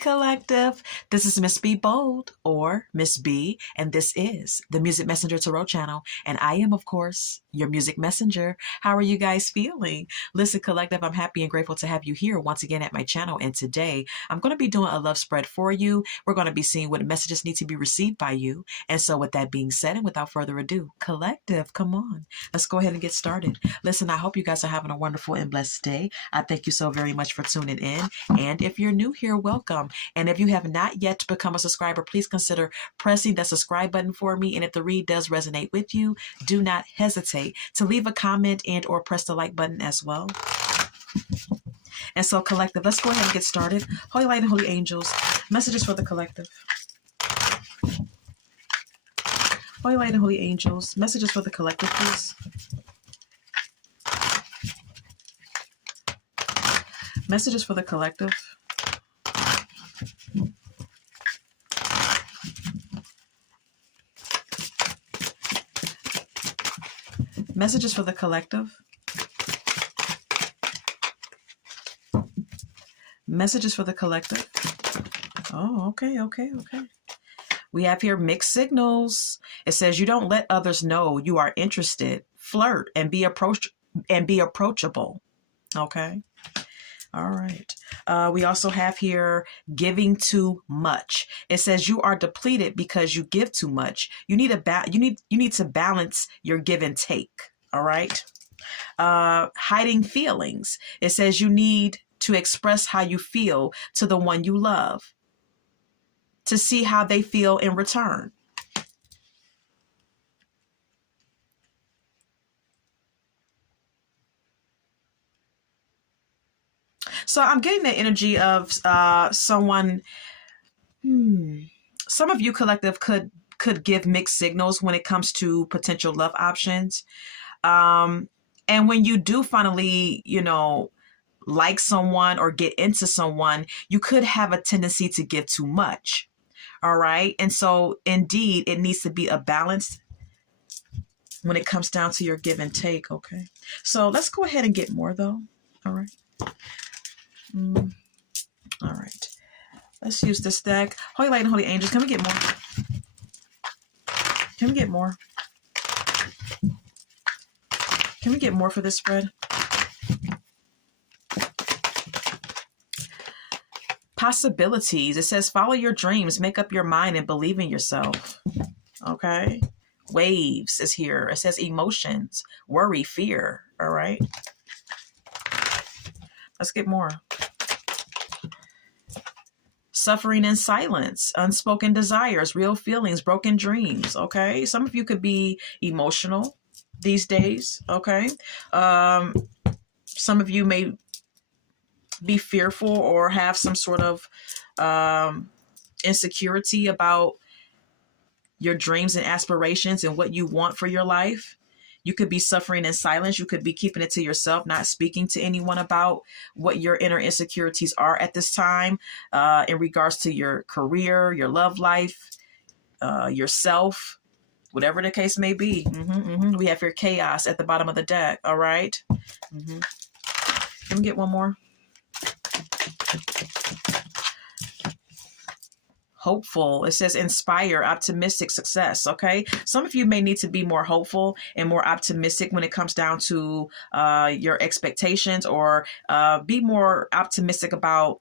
Collective. This is Miss B Bold or Miss B, and this is the Music Messenger Tarot channel. And I am, of course, your music messenger. How are you guys feeling? Listen, Collective, I'm happy and grateful to have you here once again at my channel. And today I'm going to be doing a love spread for you. We're going to be seeing what messages need to be received by you. And so with that being said, and without further ado, Collective, come on, let's go ahead and get started. Listen, I hope you guys are having a wonderful and blessed day. I thank you so very much for tuning in. And if you're new here, welcome. And if you have not yet become a subscriber, please consider pressing that subscribe button for me. And if the read does resonate with you, do not hesitate to leave a comment and or press the like button as well. And so, Collective, let's go ahead and get started. Holy Light and Holy Angels, messages for the Collective. Holy Light and Holy Angels, messages for the Collective, please. Messages for the Collective. Messages for the Collective. Messages for the Collective. Oh, okay. We have here mixed signals. It says you don't let others know you are interested. Flirt and be approachable. Okay. All right. We also have here giving too much. It says you are depleted because you give too much. You need to balance your give and take. All right. Hiding feelings. It says you need to express how you feel to the one you love to see how they feel in return. So I'm getting the energy of someone. Some of you, Collective, could give mixed signals when it comes to potential love options. And when you do finally, like someone or get into someone, you could have a tendency to give too much. All right. And so indeed, it needs to be a balance when it comes down to your give and take. Okay. So let's go ahead and get more though. All right. All right. Let's use this deck. Holy Light and Holy Angels. Can we get more? Can we get more? Can we get more for this spread? Possibilities. It says follow your dreams, make up your mind, and believe in yourself. Okay. Waves is here. It says emotions, worry, fear. All right. Let's get more. Suffering in silence, unspoken desires, real feelings, broken dreams. Okay. Some of you could be emotional these days. Okay. Some of you may be fearful or have some sort of insecurity about your dreams and aspirations and what you want for your life. You could be suffering in silence. You could be keeping it to yourself, not speaking to anyone about what your inner insecurities are at this time in regards to your career, your love life, yourself, whatever the case may be. We have your chaos at the bottom of the deck. All right. Can we get one more? Hopeful. It says inspire, optimistic, success. Okay. Some of you may need to be more hopeful and more optimistic when it comes down to your expectations, or be more optimistic about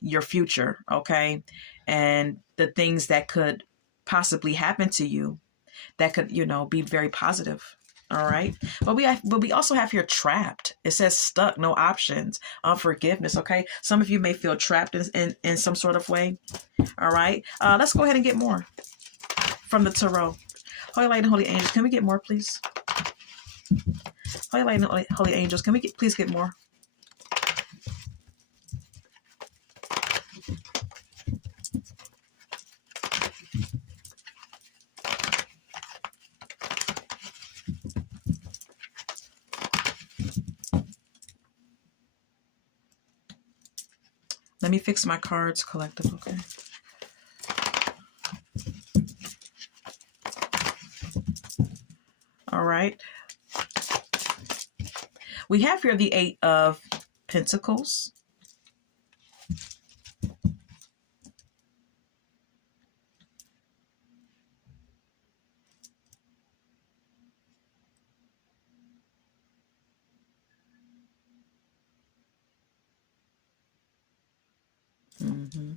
your future. Okay. And the things that could possibly happen to you that could, be very positive. All right. But we also have here trapped. It says stuck, no options, unforgiveness. Okay. Some of you may feel trapped in some sort of way. All right. Let's go ahead and get more from the tarot. Holy Light and Holy Angels. Can we get more, please? Holy Light and Holy Angels. Can we please get more? Let me fix my cards, Collective, okay? All right. We have here the Eight of Pentacles. Mhm.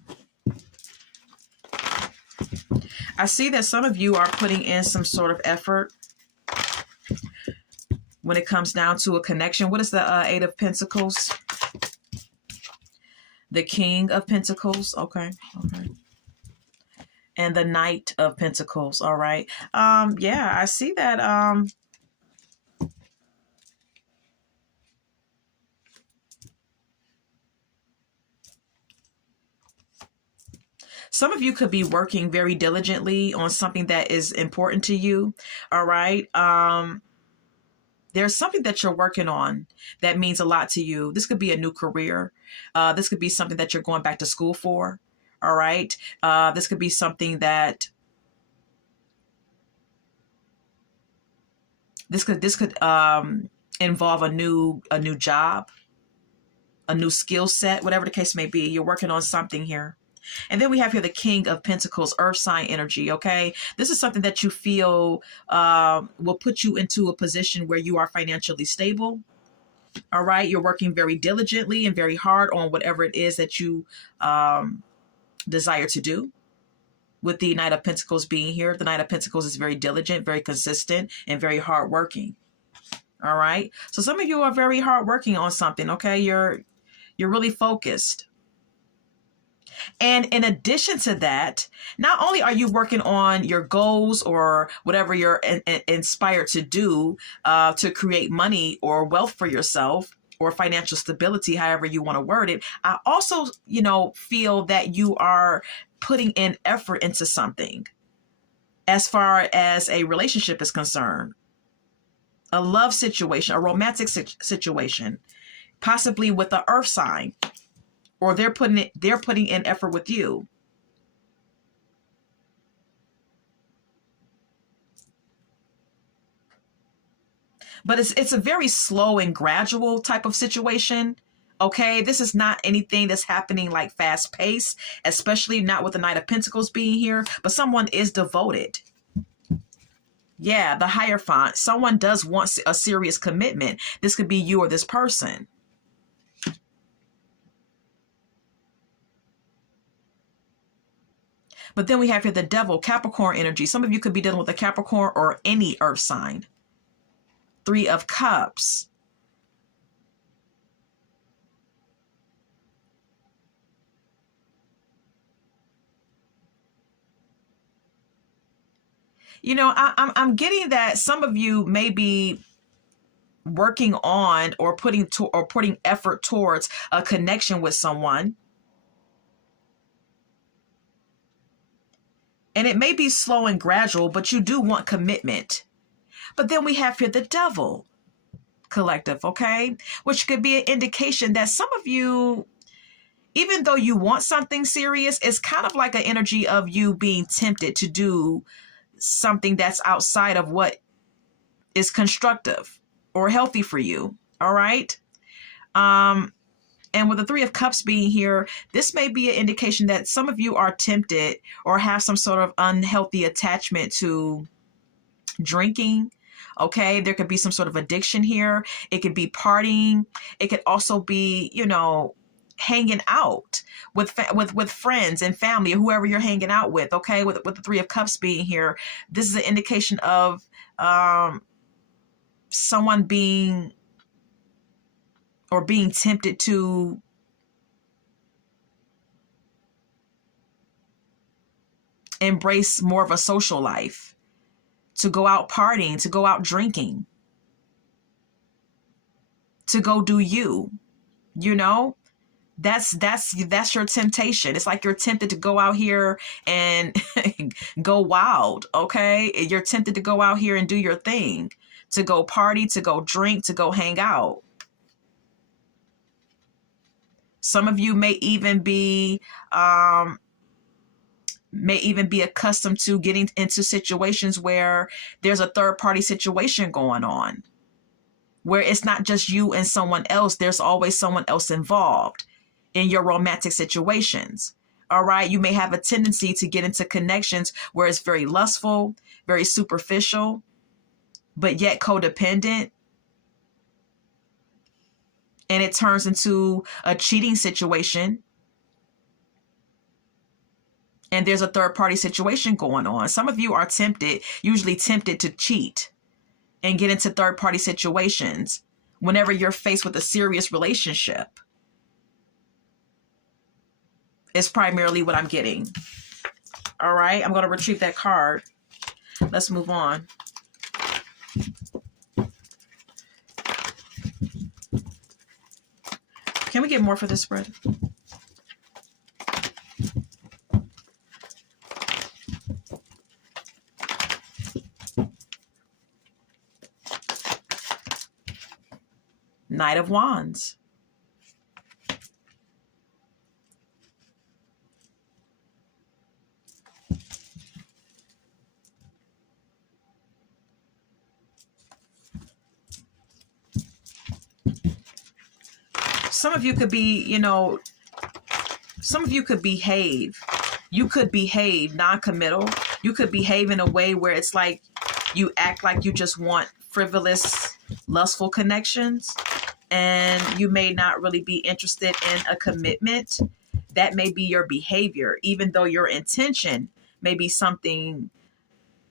I see that some of you are putting in some sort of effort when it comes down to a connection. What is the Eight of Pentacles? The King of Pentacles. Okay. Okay. And the Knight of Pentacles. All right. Yeah, I see that. Some of you could be working very diligently on something that is important to you. All right. There's something that you're working on that means a lot to you. This could be a new career. This could be something that you're going back to school for. All right. This could be something that this could involve a new job, a new skill set, whatever the case may be. You're working on something here. And then we have here the King of Pentacles, Earth sign energy. Okay. This is something that you feel will put you into a position where you are financially stable. All right. You're working very diligently and very hard on whatever it is that you desire to do. With the Knight of Pentacles being here, the Knight of Pentacles is very diligent, very consistent, and very hardworking. All right. So some of you are very hardworking on something. Okay. You're really focused. And in addition to that, not only are you working on your goals or whatever you're inspired to do to create money or wealth for yourself or financial stability, however you want to word it, I also, feel that you are putting in effort into something as far as a relationship is concerned, a love situation, a romantic situation, possibly with the earth sign. Or they're putting in effort with you. But it's a very slow and gradual type of situation. Okay, this is not anything that's happening like fast paced, especially not with the Knight of Pentacles being here, but someone is devoted. Yeah, the Hierophant. Someone does want a serious commitment. This could be you or this person. But then we have here the Devil, Capricorn energy. Some of you could be dealing with a Capricorn or any earth sign. Three of Cups. I'm getting that some of you may be working on or putting effort towards a connection with someone. And it may be slow and gradual, but you do want commitment. But then we have here the Devil collective, okay? Which could be an indication that some of you, even though you want something serious, it's kind of like an energy of you being tempted to do something that's outside of what is constructive or healthy for you. All right. And with the Three of Cups being here, this may be an indication that some of you are tempted or have some sort of unhealthy attachment to drinking. Okay. There could be some sort of addiction here. It could be partying. It could also be, hanging out with friends and family or whoever you're hanging out with. Okay. With the Three of Cups being here, this is an indication of someone being tempted to embrace more of a social life, to go out partying, to go out drinking, to go do that's your temptation. It's like you're tempted to go out here and go wild. Okay. You're tempted to go out here and do your thing, to go party, to go drink, to go hang out. Some of you may even be accustomed to getting into situations where there's a third party situation going on, where it's not just you and someone else. There's always someone else involved in your romantic situations. All right. You may have a tendency to get into connections where it's very lustful, very superficial, but yet codependent. And it turns into a cheating situation. And there's a third party situation going on. Some of you are tempted, usually tempted to cheat and get into third party situations whenever you're faced with a serious relationship. It's primarily what I'm getting. All right, I'm going to retrieve that card. Let's move on. Can we get more for this spread? Knight of Wands. Some of you could be, some of you could behave. You could behave non-committal. You could behave in a way where it's like you act like you just want frivolous, lustful connections, and you may not really be interested in a commitment. That may be your behavior, even though your intention may be something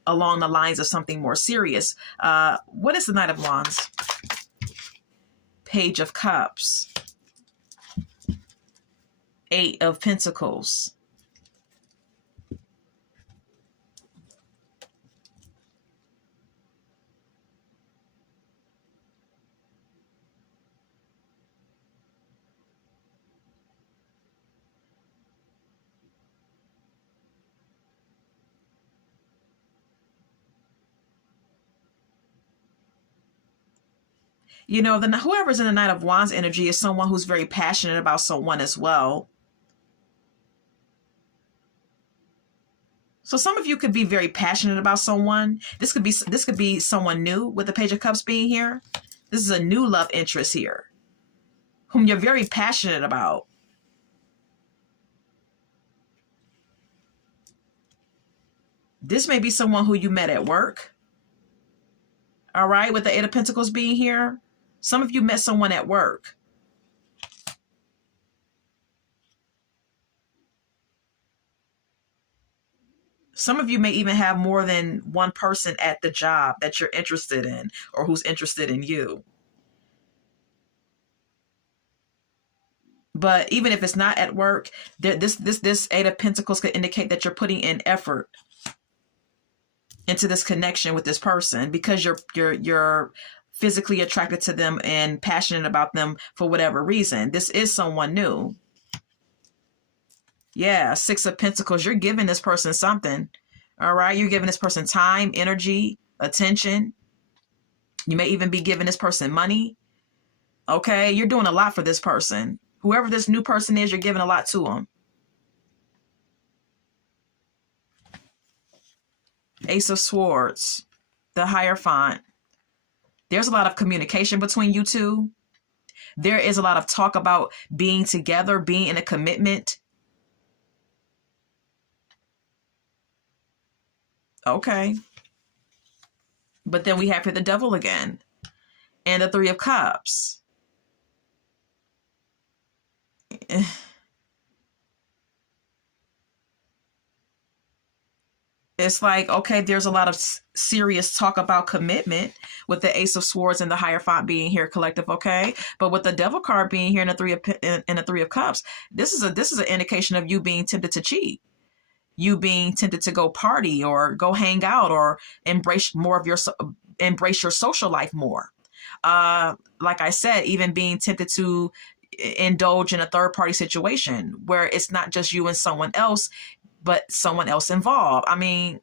along the lines of something more serious. What is the Knight of Wands? Page of Cups. Eight of Pentacles. Whoever's in the Knight of Wands energy is someone who's very passionate about someone as well. So some of you could be very passionate about someone. This could be someone new with the Page of Cups being here. This is a new love interest here, whom you're very passionate about. This may be someone who you met at work. All right, with the Eight of Pentacles being here. Some of you met someone at work. Some of you may even have more than one person at the job that you're interested in or who's interested in you. But even if it's not at work, this Eight of Pentacles could indicate that you're putting in effort into this connection with this person because you're physically attracted to them and passionate about them for whatever reason. This is someone new. Yeah, Six of Pentacles. You're giving this person something. All right. You're giving this person time, energy, attention. You may even be giving this person money. Okay. You're doing a lot for this person. Whoever this new person is, you're giving a lot to them. Ace of Swords, the Hierophant. There's a lot of communication between you two. There is a lot of talk about being together, being in a commitment. Okay. But then we have here the Devil again. And the Three of Cups. It's like, okay, there's a lot of serious talk about commitment with the Ace of Swords and the Hierophant being here, collective, okay? But with the Devil card being here and the Three of Cups, this is an indication of you being tempted to cheat. You being tempted to go party or go hang out or embrace your social life more. Like I said, even being tempted to indulge in a third party situation where it's not just you and someone else, but someone else involved. I mean,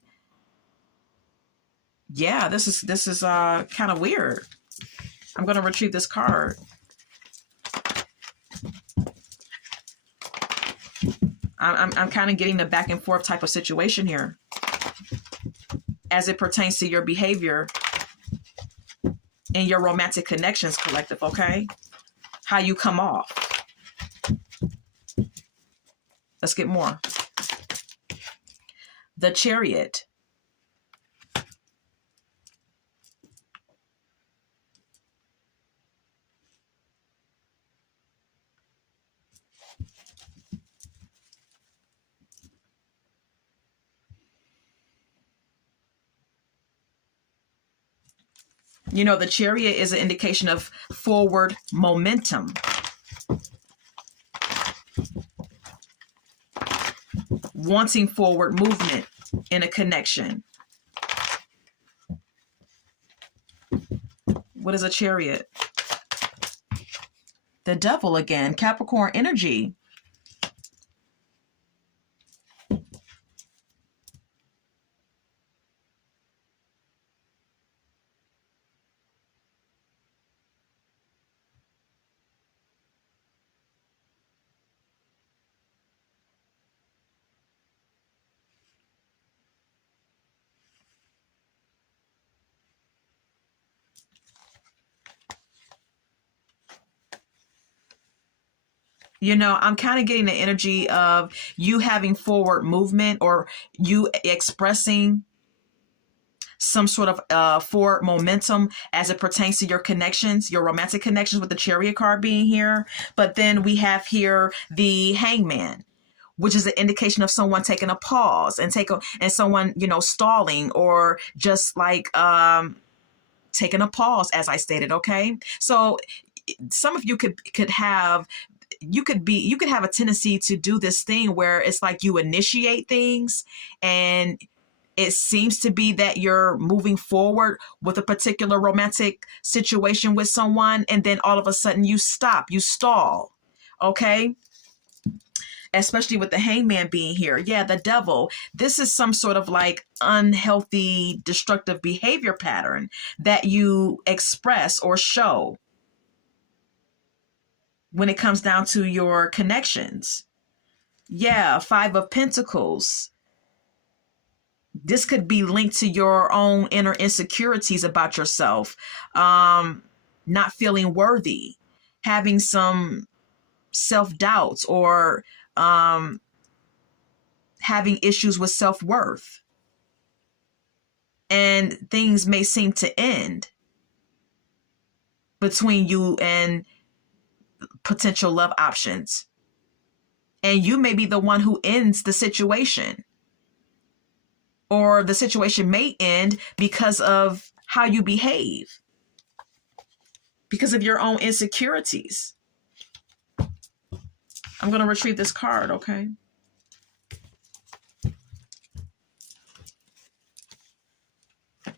yeah, this is kind of weird. I'm going to retrieve this card. I'm kind of getting the back and forth type of situation here as it pertains to your behavior and your romantic connections, collective, okay? How you come off. Let's get more. The Chariot. You know, the Chariot is an indication of forward momentum. Wanting forward movement in a connection. What is a Chariot? The Devil again, Capricorn energy. You know, I'm kind of getting the energy of you having forward movement, or you expressing some sort of forward momentum as it pertains to your connections, your romantic connections, with the Chariot card being here. But then we have here the Hangman, which is an indication of someone taking a pause and someone, you know, stalling, or just like taking a pause, as I stated. Okay, so some of you could have a tendency to do this thing where it's like you initiate things, and it seems to be that you're moving forward with a particular romantic situation with someone, and then all of a sudden you stop, you stall. Okay, especially with the Hangman being here. Yeah, the Devil. This is some sort of like unhealthy, destructive behavior pattern that you express or show when it comes down to your connections. Yeah, Five of Pentacles. This could be linked to your own inner insecurities about yourself, not feeling worthy, having some self-doubts, or having issues with self-worth. And things may seem to end between you and potential love options. And you may be the one who ends the situation. Or the situation may end because of how you behave, because of your own insecurities. I'm going to retrieve this card, okay?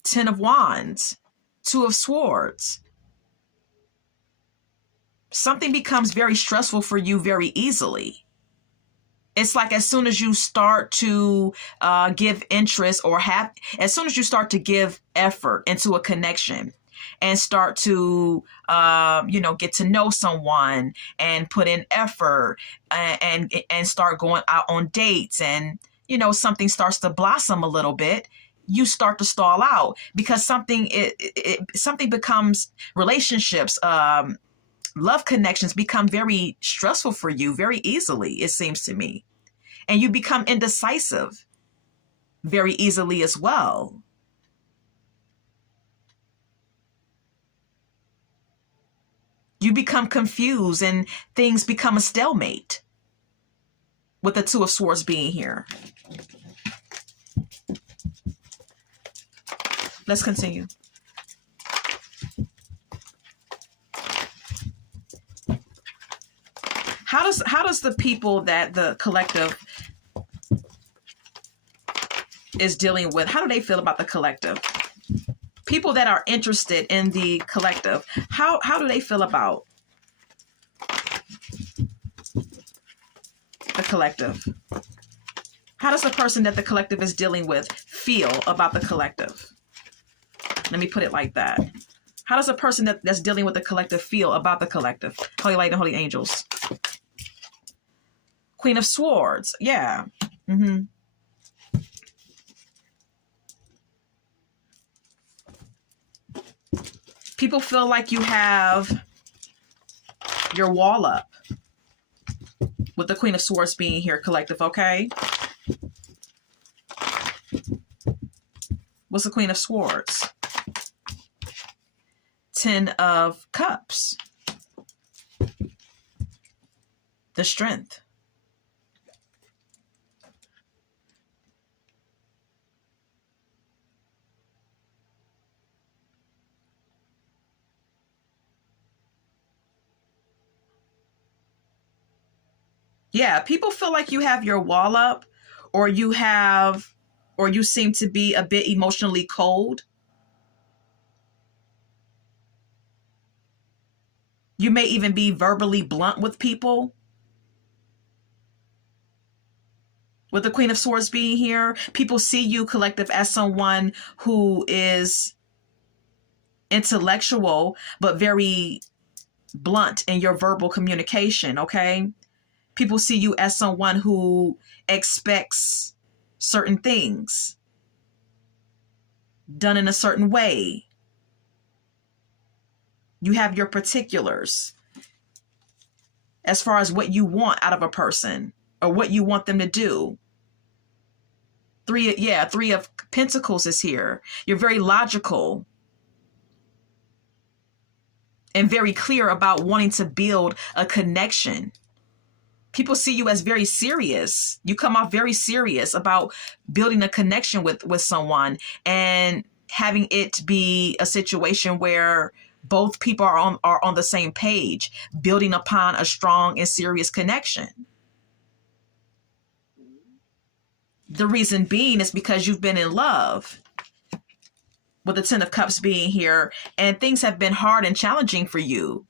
Ten of Wands, Two of Swords. Something becomes very stressful for you very easily. It's like as soon as you start to give interest, or as soon as you start to give effort into a connection, and start to, get to know someone and put in effort, and start going out on dates, and, something starts to blossom a little bit, you start to stall out, because something becomes relationships, love connections become very stressful for you very easily, it seems to me. And you become indecisive very easily as well. You become confused and things become a stalemate with the Two of Swords being here. Let's continue. How does the people that the collective is dealing with, how do they feel about the collective? People that are interested in the collective, how do they feel about the collective? How does the person that the collective is dealing with feel about the collective? Let me put it like that. How does a person that's dealing with the collective feel about the collective? Holy Light and Holy Angels. Queen of Swords. Yeah. Mm-hmm. People feel like you have your wall up with the Queen of Swords being here, collective, okay? What's the Queen of Swords? Ten of Cups. The Strength. Yeah, people feel like you have your wall up, or you seem to be a bit emotionally cold. You may even be verbally blunt with people. With the Queen of Swords being here, people see you, collective, as someone who is intellectual, but very blunt in your verbal communication, okay? People see you as someone who expects certain things done in a certain way. You have your particulars as far as what you want out of a person or what you want them to do. Three of Pentacles is here. You're very logical and very clear about wanting to build a connection. People see you as very serious. You come off very serious about building a connection with someone and having it be a situation where both people are on the same page, building upon a strong and serious connection. The reason being is because you've been in love, with the Ten of Cups being here, and things have been hard and challenging for you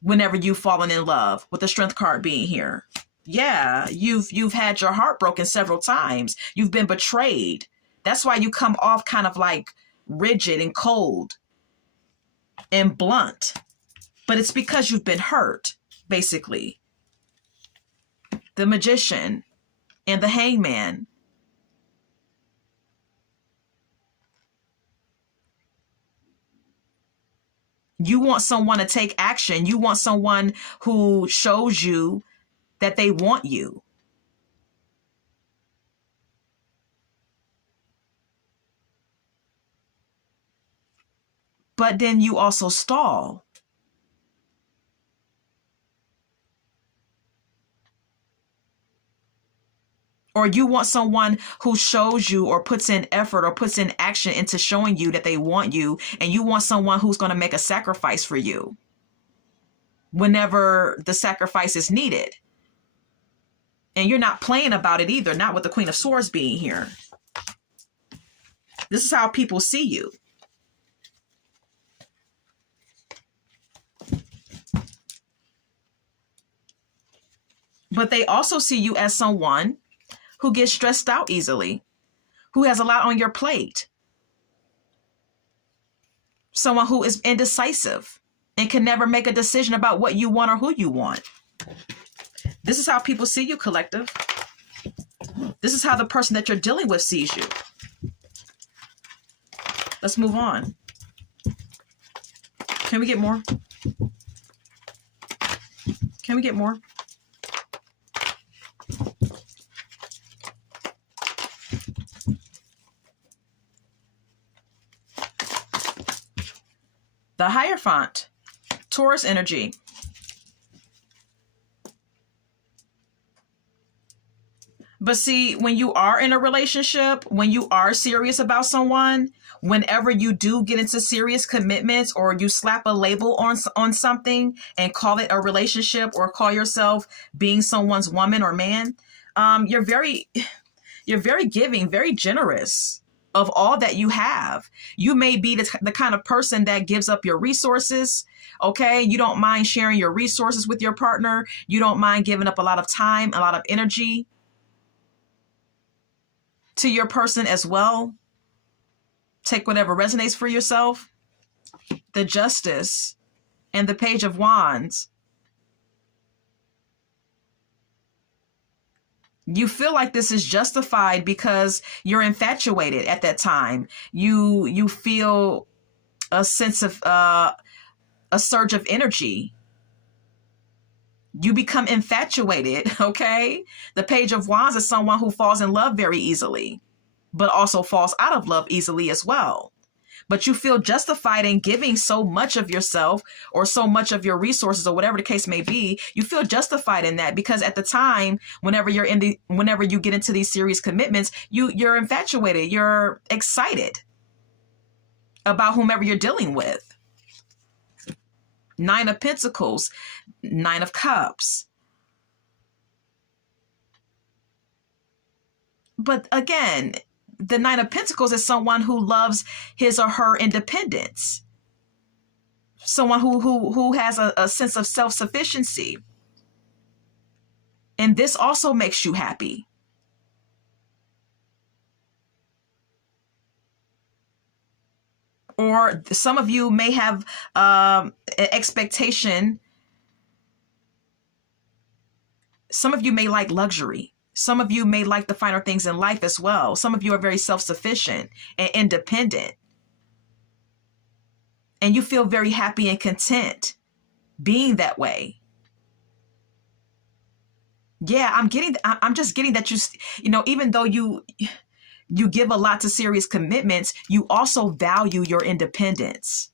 whenever you've fallen in love, with the Strength card being here. Yeah, you've had your heart broken several times. You've been betrayed. That's why you come off kind of like rigid and cold and blunt. But it's because you've been hurt, basically. The Magician and the Hangman. You want someone to take action. You want someone who shows you that they want you. But then you also stall. Or you want someone who shows you or puts in effort or puts in action into showing you that they want you, and you want someone who's going to make a sacrifice for you whenever the sacrifice is needed. And you're not playing about it either, not with the Queen of Swords being here. This is how people see you. But they also see you as someone who gets stressed out easily, who has a lot on your plate. Someone who is indecisive and can never make a decision about what you want or who you want. This is how people see you, collective. This is how the person that you're dealing with sees you. Let's move on. Can we get more? Can we get more? The Hierophant, Taurus energy. But see, when you are in a relationship, when you are serious about someone, whenever you do get into serious commitments or you slap a label on something and call it a relationship or call yourself being someone's woman or man, you're very giving, very generous of all that you have. You may be the kind of person that gives up your resources. Okay. You don't mind sharing your resources with your partner. You don't mind giving up a lot of time, a lot of energy to your person as well. Take whatever resonates for yourself. The Justice and the Page of Wands. You feel like this is justified because you're infatuated at that time. You feel a sense of a surge of energy. You become infatuated, okay? The Page of Wands is someone who falls in love very easily, but also falls out of love easily as well. But you feel justified in giving so much of yourself or so much of your resources or whatever the case may be. You feel justified in that because at the time, whenever you get into these serious commitments, you're infatuated, you're excited about whomever you're dealing with. Nine of Pentacles, Nine of Cups. But again, the Nine of Pentacles is someone who loves his or her independence. Someone who has a sense of self-sufficiency. And this also makes you happy. Or some of you may have an expectation. Some of you may like luxury. Some of you may like the finer things in life as well. Some of you are very self-sufficient and independent. And you feel very happy and content being that way. Yeah, I'm just getting that you know, even though you give a lot to serious commitments, you also value your independence.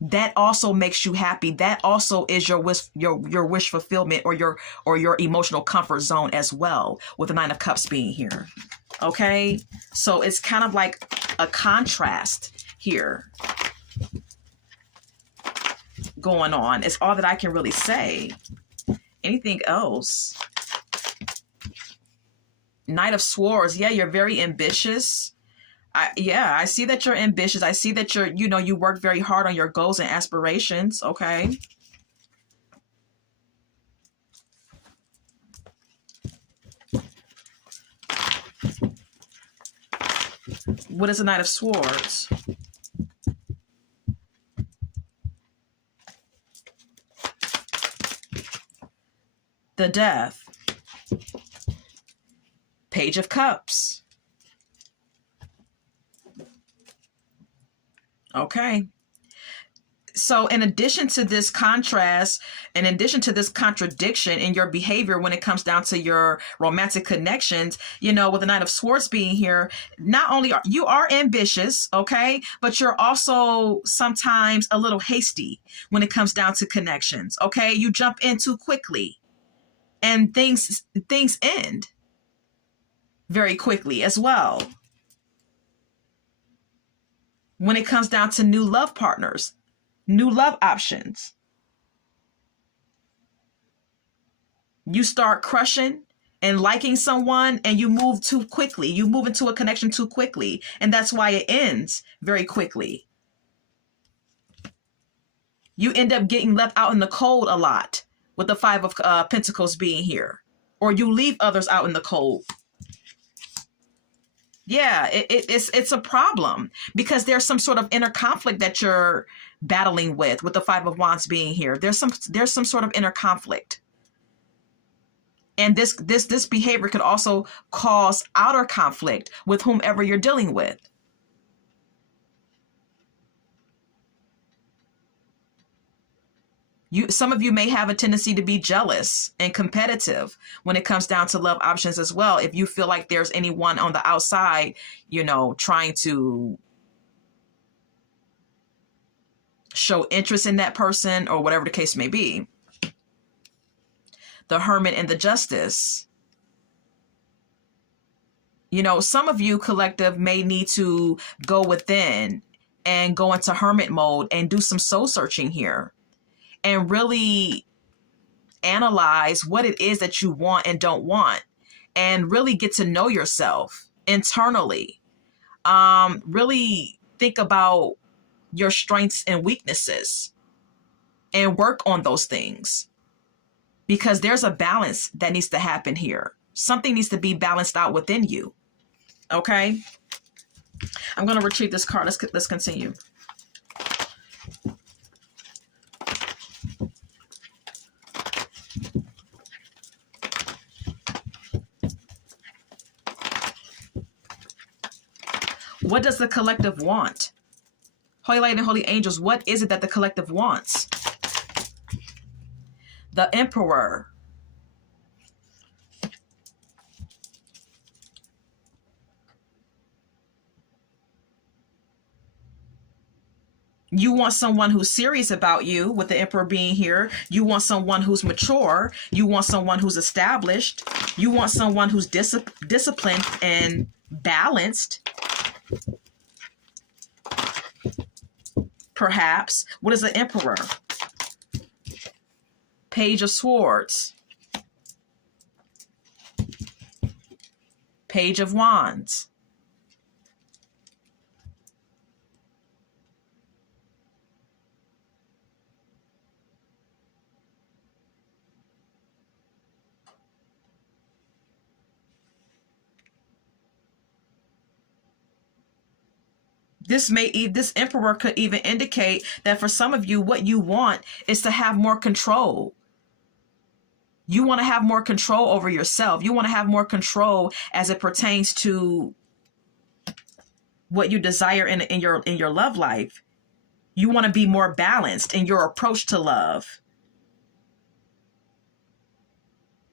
That also makes you happy. That also is your wish fulfillment or your emotional comfort zone as well, with the Nine of Cups being here. Okay? So it's kind of like a contrast here going on. It's all that I can really say. Anything else? Knight of Swords. Yeah, you're very ambitious. I see that you're ambitious. I see that you work very hard on your goals and aspirations. Okay. What is the Knight of Swords? The Death. Page of Cups. Okay. So in addition to this contrast, in addition to this contradiction in your behavior when it comes down to your romantic connections, with the Knight of Swords being here, not only are you ambitious, okay, but you're also sometimes a little hasty when it comes down to connections, okay? You jump in too quickly and things end very quickly as well. When it comes down to new love partners, new love options, you start crushing and liking someone and you move too quickly. You move into a connection too quickly. And that's why it ends very quickly. You end up getting left out in the cold a lot with the Five of Pentacles being here. Or you leave others out in the cold. Yeah, it's a problem because there's some sort of inner conflict that you're battling with the Five of Wands being here. There's some sort of inner conflict. And this behavior could also cause outer conflict with whomever you're dealing with. Some of you may have a tendency to be jealous and competitive when it comes down to love options as well. If you feel like there's anyone on the outside, trying to show interest in that person or whatever the case may be. The Hermit and the Justice. Some of you collective may need to go within and go into hermit mode and do some soul searching here. And really analyze what it is that you want and don't want. And really get to know yourself internally. Really think about your strengths and weaknesses. And work on those things. Because there's a balance that needs to happen here. Something needs to be balanced out within you. Okay? I'm going to retrieve this card. Let's continue. What does the collective want? Holy Light and Holy Angels, what is it that the collective wants? The Emperor. You want someone who's serious about you, with the Emperor being here. You want someone who's mature. You want someone who's established. You want someone who's disciplined and balanced. Perhaps. What is the Emperor? Page of Swords. Page of Wands. This Emperor could even indicate that for some of you, what you want is to have more control. You want to have more control over yourself. You want to have more control as it pertains to what you desire in your love life. You want to be more balanced in your approach to love.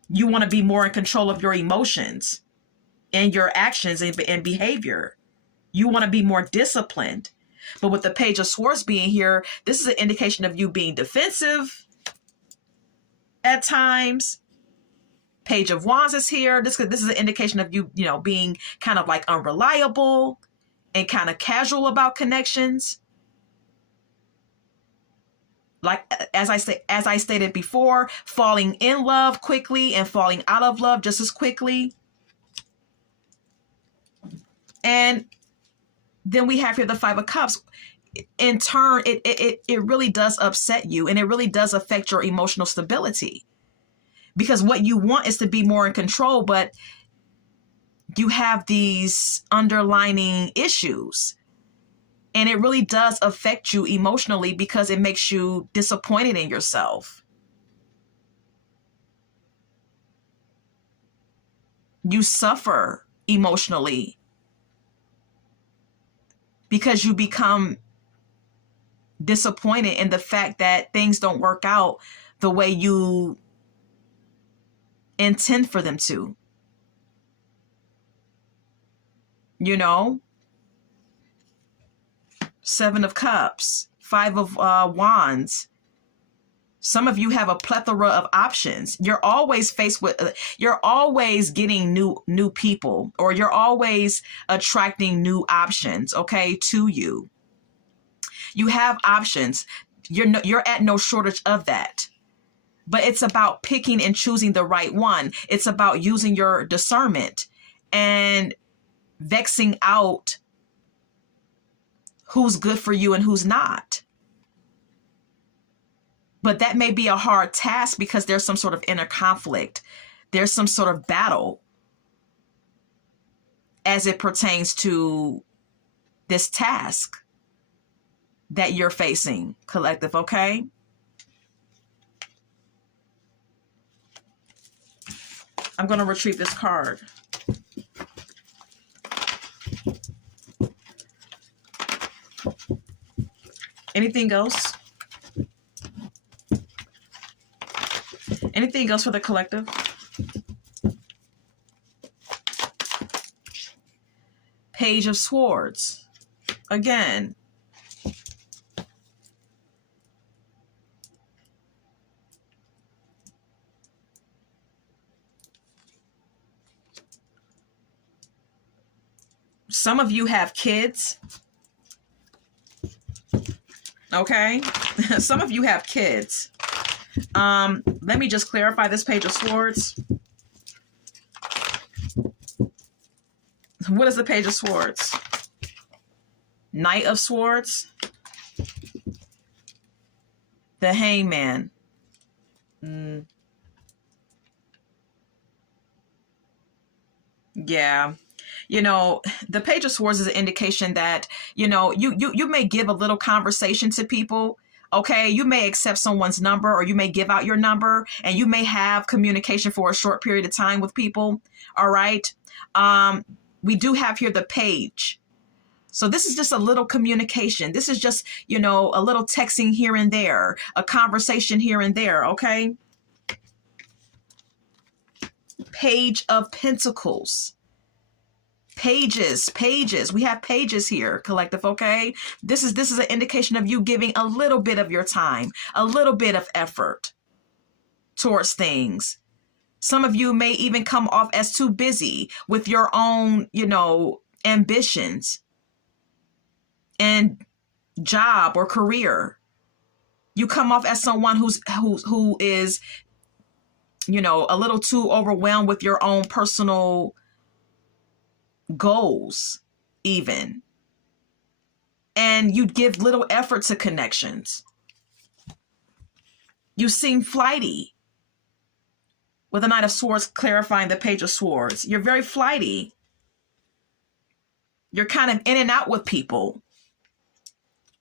You want to be more in control of your emotions and your actions and behavior. You want to be more disciplined. But with the Page of Swords being here, this is an indication of you being defensive at times. Page of Wands is here. This is an indication of you, being kind of like unreliable and kind of casual about connections. Like, as I stated before, falling in love quickly and falling out of love just as quickly. And then we have here the Five of Cups. In turn, it really does upset you, and it really does affect your emotional stability, because what you want is to be more in control, but you have these underlining issues, and it really does affect you emotionally because it makes you disappointed in yourself. You suffer emotionally because you become disappointed in the fact that things don't work out the way you intend for them to. Seven of Cups, Five of Wands. Some of you have a plethora of options. You're always you're always getting new people, or you're always attracting new options, okay, to you. You have options. You're at no shortage of that. But it's about picking and choosing the right one. It's about using your discernment and vexing out who's good for you and who's not. But that may be a hard task because there's some sort of inner conflict. There's some sort of battle as it pertains to this task that you're facing, collective, okay? I'm going to retrieve this card. Anything else? Anything else for the collective? Page of Swords. Again. Some of you have kids. Okay? Some of you have kids. Let me just clarify this Page of Swords. What is the Page of Swords? Knight of Swords. The Hangman. Yeah. The Page of Swords is an indication that, you may give a little conversation to people. Okay, you may accept someone's number, or you may give out your number, and you may have communication for a short period of time with people. All right. We do have here the Page. So this is just a little communication. This is just, a little texting here and there, a conversation here and there. Okay. Page of Pentacles. Pages. We have pages here, collective, okay? This is an indication of you giving a little bit of your time, a little bit of effort towards things. Some of you may even come off as too busy with your own, ambitions and job or career. You come off as someone who is, a little too overwhelmed with your own personal goals even. And you give little effort to connections. You seem flighty with the Knight of Swords clarifying the Page of Swords. You're very flighty. You're kind of in and out with people.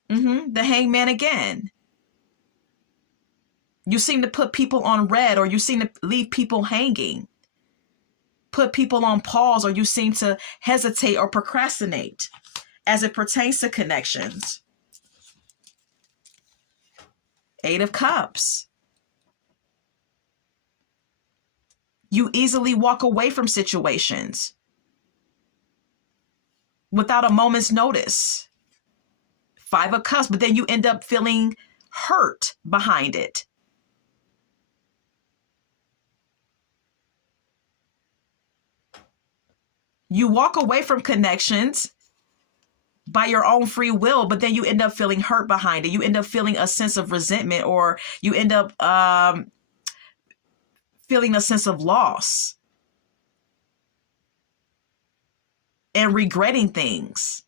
The Hangman again. You seem to put people on red, or you seem to leave people hanging. Put people on pause, or you seem to hesitate or procrastinate as it pertains to connections. Eight of Cups. You easily walk away from situations without a moment's notice. Five of Cups, but then you end up feeling hurt behind it. You walk away from connections by your own free will, but then you end up feeling hurt behind it. You end up feeling a sense of resentment, or you end up feeling a sense of loss and regretting things.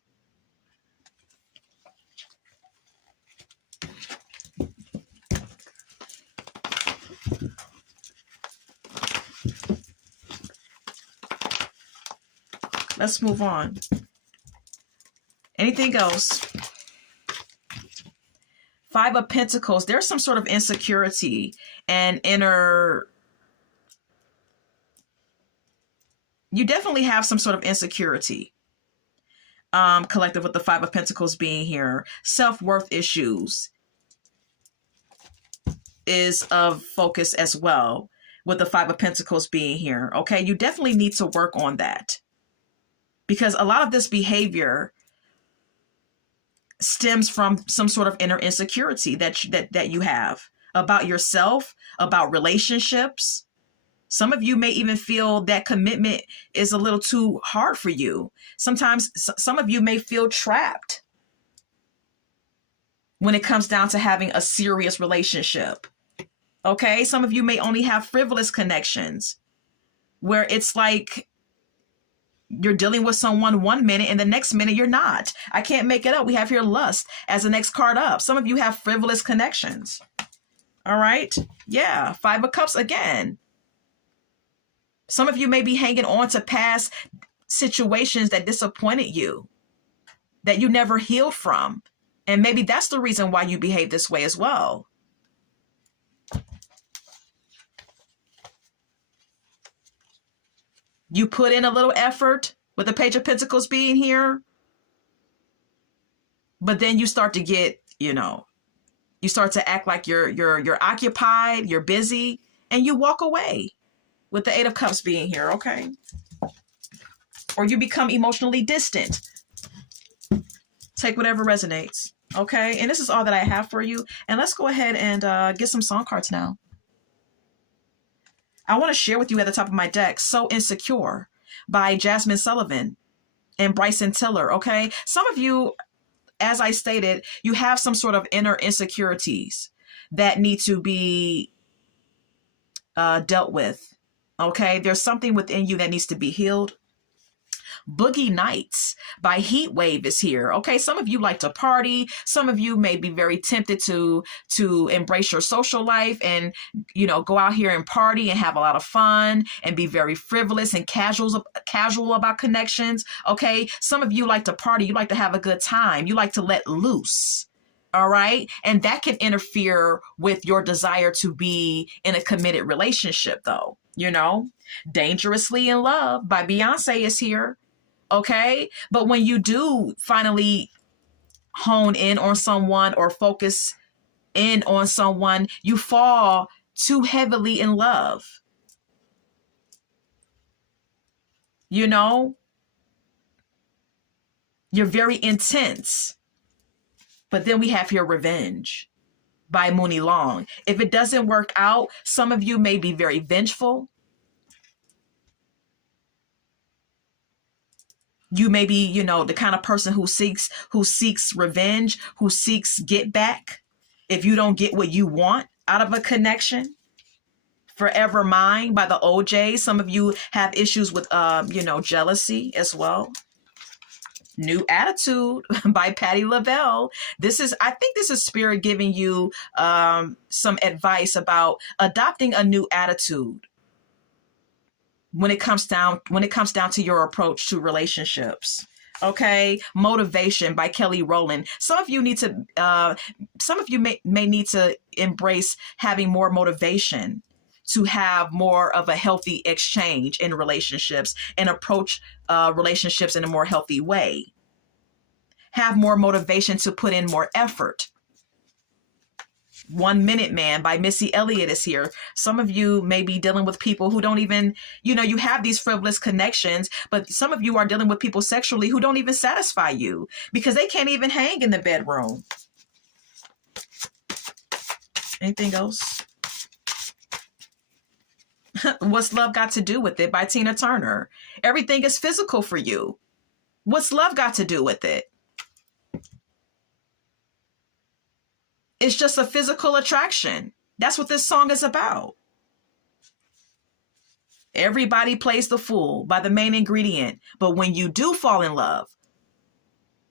Let's move on. Anything else? Five of Pentacles. There's some sort of insecurity and inner... You definitely have some sort of insecurity. Collective with the Five of Pentacles being here. Self-worth issues is of focus as well with the Five of Pentacles being here. Okay, you definitely need to work on that, because a lot of this behavior stems from some sort of inner insecurity that you have about yourself, about relationships. Some of you may even feel that commitment is a little too hard for you. Sometimes some of you may feel trapped when it comes down to having a serious relationship. Okay, some of you may only have frivolous connections where it's like you're dealing with someone one minute and the next minute you're not. I can't make it up. We have here lust as the next card up. Some of you have frivolous connections. All right. Yeah. Five of Cups again. Some of you may be hanging on to past situations that disappointed you, that you never healed from. And maybe that's the reason why you behave this way as well. You put in a little effort with the Page of Pentacles being here, but then you start to get, you start to act like you're occupied, you're busy, and you walk away with the Eight of Cups being here, okay? Or you become emotionally distant. Take whatever resonates, okay? And this is all that I have for you. And let's go ahead and get some song cards now. I want to share with you at the top of my deck, So Insecure by Jasmine Sullivan and Bryson Tiller, okay? Some of you, as I stated, you have some sort of inner insecurities that need to be dealt with, okay? There's something within you that needs to be healed. Boogie Nights by Heat Wave is here. Okay, some of you like to party. Some of you may be very tempted to embrace your social life and, go out here and party and have a lot of fun and be very frivolous and casual about connections. Okay, some of you like to party. You like to have a good time. You like to let loose. All right. And that can interfere with your desire to be in a committed relationship, though. Dangerously in Love by Beyonce is here. Okay. But when you do finally hone in on someone or focus in on someone, you fall too heavily in love. You're very intense. But then we have here Revenge by Mooney Long. If it doesn't work out, some of you may be very vengeful. You may be, the kind of person who seeks revenge, who seeks get back if you don't get what you want out of a connection. Forever Mine by the OJs. Some of you have issues with, jealousy as well. New Attitude by Patti LaBelle. I think this is Spirit giving you some advice about adopting a new attitude when it comes down to your approach to relationships. Okay, Motivation by Kelly Rowland. Some of you may need to embrace having more motivation to have more of a healthy exchange in relationships and approach relationships in a more healthy way. Have more motivation to put in more effort. 1 Minute Man by Missy Elliott is here. Some of you may be dealing with people who don't even, you have these frivolous connections, but some of you are dealing with people sexually who don't even satisfy you because they can't even hang in the bedroom. Anything else? What's Love Got to Do with It by Tina Turner. Everything is physical for you. What's love got to do with it? It's just a physical attraction. That's what this song is about. Everybody Plays the Fool by The Main Ingredient. But when you do fall in love,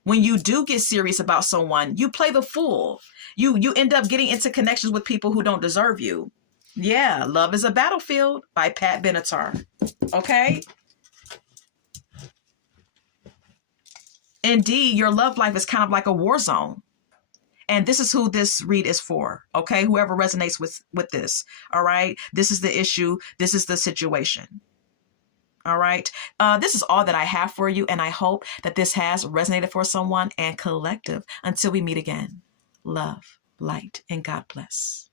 when you do get serious about someone, you play the fool. You end up getting into connections with people who don't deserve you. Yeah, Love is a Battlefield by Pat Benatar. Okay? Indeed, your love life is kind of like a war zone. And this is who this read is for. Okay? Whoever resonates with this. All right? This is the issue. This is the situation. All right? This is all that I have for you. And I hope that this has resonated for someone and collective. Until we meet again. Love, light, and God bless.